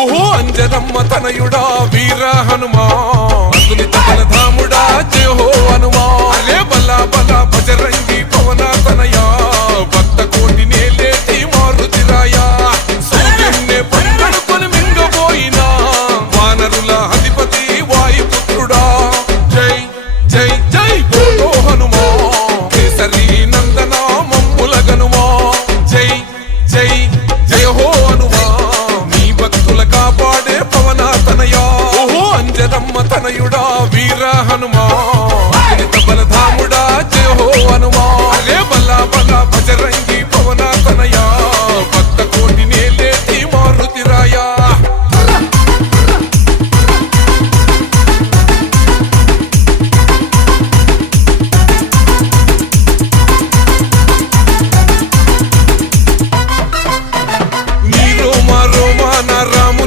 ఓహో అంజనమ్మ తనయుడా వీర హనుమా అతుని తగల ధాముడా జయ హో హనుమా అరే బలా బలా బజరంగి పవన తనయా భక్త కోటి నేలేటి మారుతిరాయా సూర్యున్నే పంగడుకొని మింగబోయినా వానరుల అధిపతి వాయుపుత్రుడా జై జై జై బోలో హనుమా కేసరి నందన మమ్ముల గనుమా జై జై జయ హో హనుమా నీ భక్తుల కాపాడే పవన తనయా ఓహో అంజనమ్మ తనయుడా వీర హనుమా